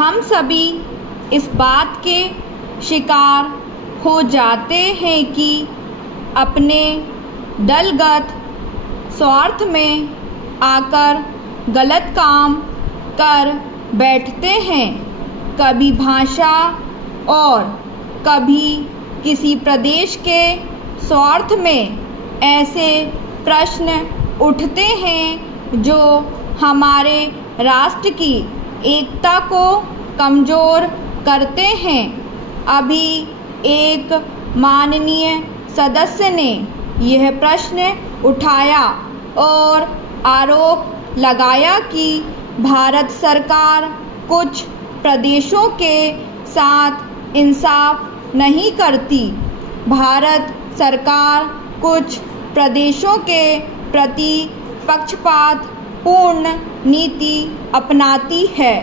हम सभी इस बात के शिकार हो जाते हैं कि अपने दलगत स्वार्थ में आकर गलत काम कर बैठते हैं। कभी भाषा और कभी किसी प्रदेश के स्वार्थ में ऐसे प्रश्न उठते हैं जो हमारे राष्ट्र की एकता को कमज़ोर करते हैं। अभी एक माननीय सदस्य ने यह प्रश्न उठाया और आरोप लगाया कि भारत सरकार कुछ प्रदेशों के साथ इंसाफ नहीं करती। भारत सरकार कुछ प्रदेशों के प्रति पक्षपातपूर्ण नीति अपनाती है।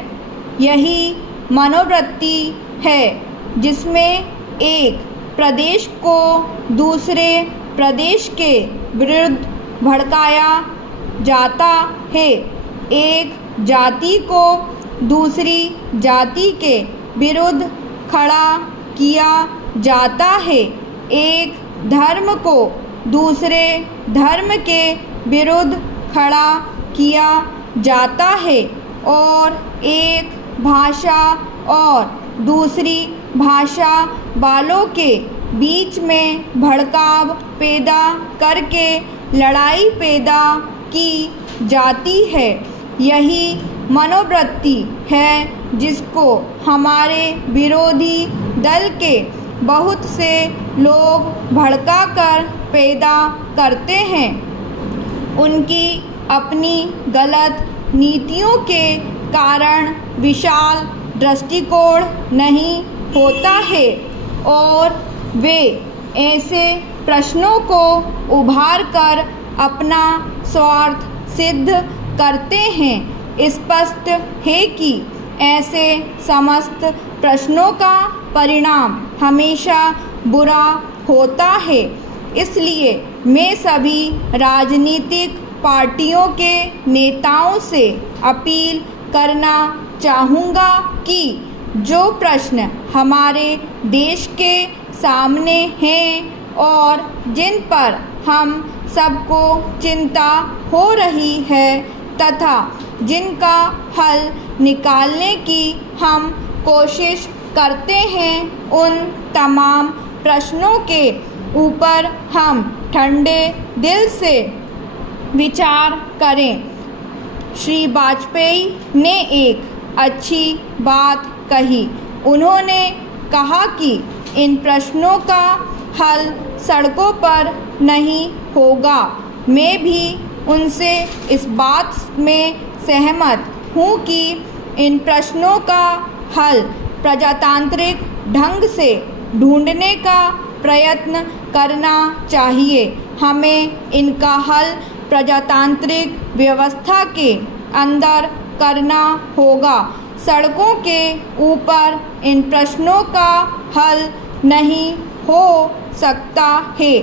यही मनोवृत्ति है जिसमें एक प्रदेश को दूसरे प्रदेश के विरुद्ध भड़काया जाता है, एक जाति को दूसरी जाति के विरुद्ध खड़ा किया जाता है, एक धर्म को दूसरे धर्म के विरुद्ध खड़ा किया जाता है और एक भाषा और दूसरी भाषा वालों के बीच में भड़काव पैदा करके लड़ाई पैदा की जाती है। यही मनोवृत्ति है जिसको हमारे विरोधी दल के बहुत से लोग भड़काकर पैदा करते हैं। उनकी अपनी गलत नीतियों के कारण विशाल दृष्टिकोण नहीं होता है और वे ऐसे प्रश्नों को उभार कर अपना स्वार्थ सिद्ध करते हैं। स्पष्ट है कि ऐसे समस्त प्रश्नों का परिणाम हमेशा बुरा होता है। इसलिए मैं सभी राजनीतिक पार्टियों के नेताओं से अपील करना चाहूँगा कि जो प्रश्न हमारे देश के सामने हैं और जिन पर हम सबको चिंता हो रही है तथा जिनका हल निकालने की हम कोशिश करते हैं, उन तमाम प्रश्नों के ऊपर हम ठंडे दिल से विचार करें। श्री वाजपेयी ने एक अच्छी बात कही। उन्होंने कहा कि इन प्रश्नों का हल सड़कों पर नहीं होगा। मैं भी उनसे इस बात में सहमत हूँ कि इन प्रश्नों का हल प्रजातांत्रिक ढंग से ढूंढने का प्रयत्न करना चाहिए। हमें इनका हल प्रजातांत्रिक व्यवस्था के अंदर करना होगा। सड़कों के ऊपर इन प्रश्नों का हल नहीं हो सकता है।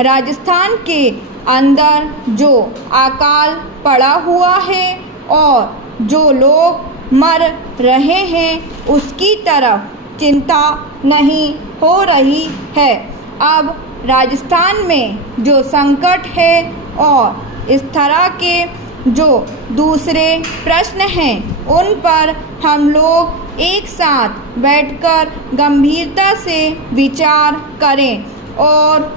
राजस्थान के अंदर जो अकाल पड़ा हुआ है और जो लोग मर रहे हैं उसकी तरफ चिंता नहीं हो रही है। अब राजस्थान में जो संकट है और इस तरह के जो दूसरे प्रश्न हैं उन पर हम लोग एक साथ बैठकर गंभीरता से विचार करें और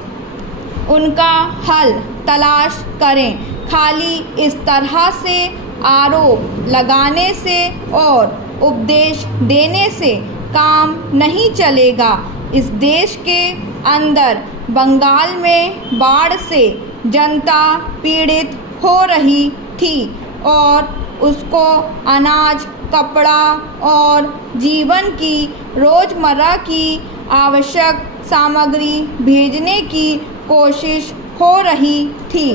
उनका हल तलाश करें। खाली इस तरह से आरोप लगाने से और उपदेश देने से काम नहीं चलेगा। इस देश के अंदर बंगाल में बाढ़ से जनता पीड़ित हो रही थी और उसको अनाज, कपड़ा और जीवन की रोज़मर्रा की आवश्यक सामग्री भेजने की कोशिश हो रही थी।